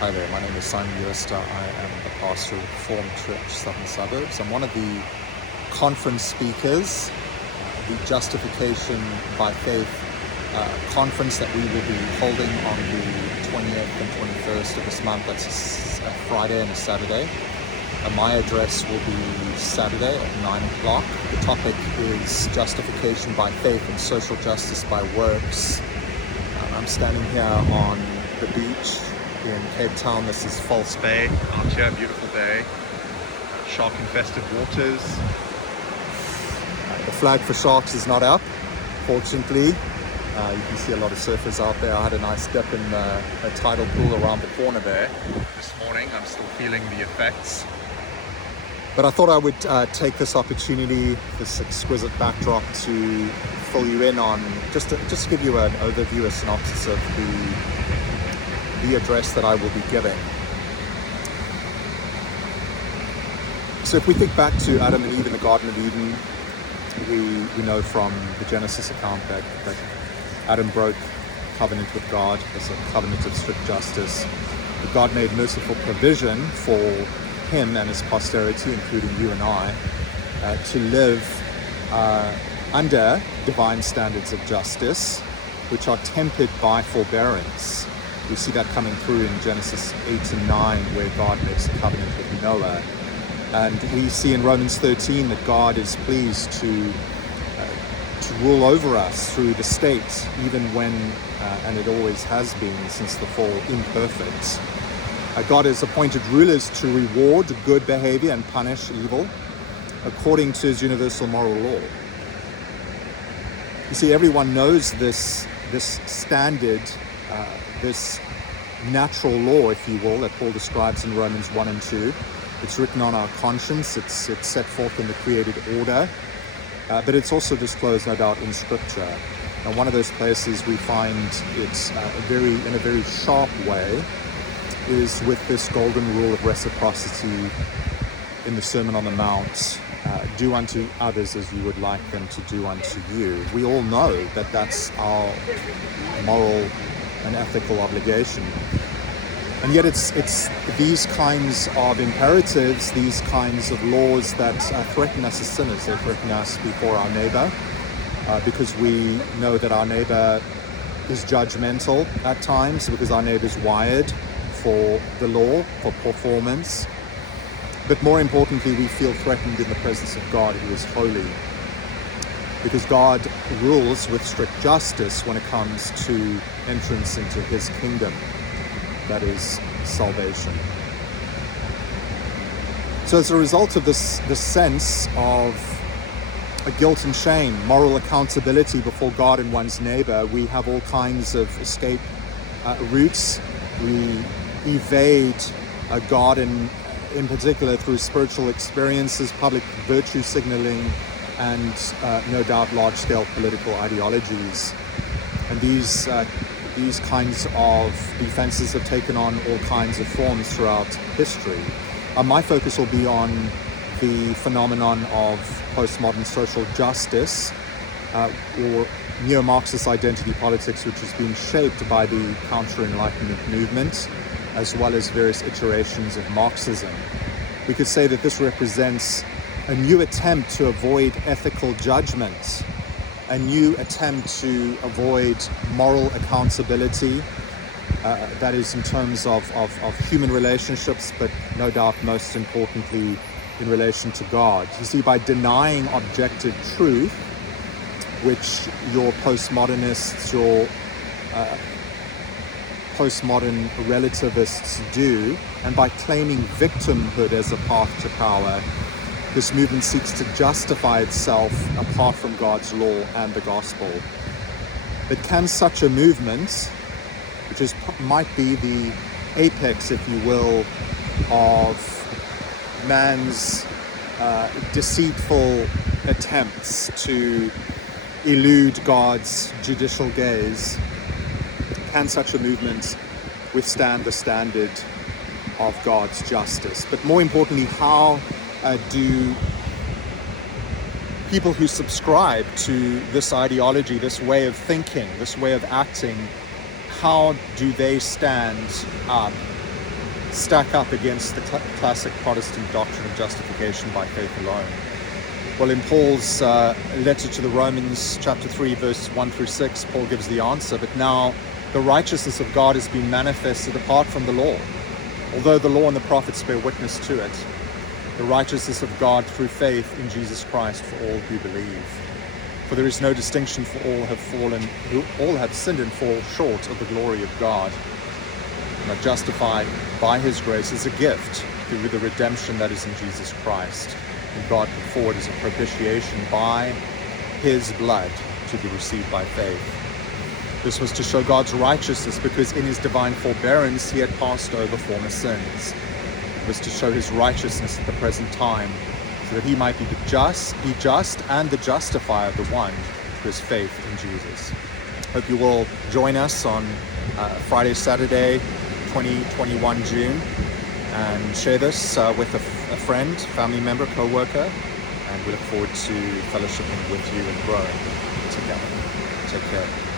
Hi there, my name is Jooste. I am the pastor of Reformed Church, Southern Suburbs. I'm one of the conference speakers, the Justification by Faith conference that we will be holding on the 20th and 21st of this month. That's a Friday and a Saturday. My address will be Saturday at 9 o'clock. The topic is Justification by Faith and Social Justice by Works. I'm standing here on the beach in Cape Town. This is False Bay out here, beautiful day, shark-infested waters. The flag for sharks is not up, fortunately. You can see a lot of surfers out there. I had a nice dip in a tidal pool around the corner there this morning. I'm still feeling the effects. But I thought I would take this opportunity, this exquisite backdrop, to fill you in on, just to give you an overview, a synopsis of the address that I will be giving. So if we think back to Adam and Eve in the Garden of Eden, we know from the Genesis account that Adam broke covenant with God. It's a covenant of strict justice. But God made merciful provision for him and his posterity, including you and I, to live under divine standards of justice, which are tempered by forbearance. We see that coming through in Genesis 8 and 9, where God makes a covenant with Noah. And we see in Romans 13 that God is pleased to rule over us through the state, even when, and it always has been since the fall, imperfect. God has appointed rulers to reward good behavior and punish evil according to his universal moral law. You see, everyone knows this standard, this natural law, if you will, that Paul describes in Romans 1 and 2. It's written on our conscience, it's set forth in the created order, but it's also disclosed, no doubt, in Scripture. And one of those places we find it in a very sharp way is with this golden rule of reciprocity in the Sermon on the Mount. Do unto others as you would like them to do unto you. We all know that that's our moral and ethical obligation. And yet it's these kinds of imperatives, these kinds of laws that threaten us as sinners. They threaten us before our neighbor, because we know that our neighbor is judgmental at times, because our neighbor is wired for the law, for performance. But more importantly, we feel threatened in the presence of God, who is holy, because God rules with strict justice when it comes to entrance into his kingdom, that is salvation. So as a result of this sense of a guilt and shame, moral accountability before God and one's neighbor, we have all kinds of escape routes. We evade God in particular through spiritual experiences, public virtue signaling, and no doubt large-scale political ideologies. And these kinds of defenses have taken on all kinds of forms throughout history. My focus will be on the phenomenon of postmodern social justice, or neo-Marxist identity politics, which has been shaped by the counter-enlightenment movement, as well as various iterations of Marxism. We could say that this represents a new attempt to avoid ethical judgment, a new attempt to avoid moral accountability, that is in terms of human relationships, but no doubt most importantly in relation to God. You see, by denying objective truth, which your postmodernists, your postmodern relativists do, and by claiming victimhood as a path to power, this movement seeks to justify itself apart from God's law and the gospel. But can such a movement, which might be the apex, if you will, of man's deceitful attempts to elude God's judicial gaze, can such a movement withstand the standard of God's justice? But more importantly, how do people who subscribe to this ideology, this way of thinking, this way of acting, how do they stand up stack up against the classic Protestant doctrine of justification by faith alone? Well, in Paul's letter to the Romans, chapter 3, verses 1 through 6, Paul gives the answer. But now the righteousness of God has been manifested apart from the law. Although the law and the prophets bear witness to it, the righteousness of God through faith in Jesus Christ for all who believe. For there is no distinction, for all have sinned and fall short of the glory of God, and are justified by his grace as a gift through the redemption that is in Jesus Christ, and God put forward as a propitiation by his blood to be received by faith. This was to show God's righteousness, because in his divine forbearance he had passed over former sins. It was to show his righteousness at the present time, so that he might be just and the justifier of the one who has faith in Jesus. Hope you will join us on Friday, Saturday, 2021 June, and share this with a friend, family member, co-worker, and we look forward to fellowshipping with you and growing together. Take care.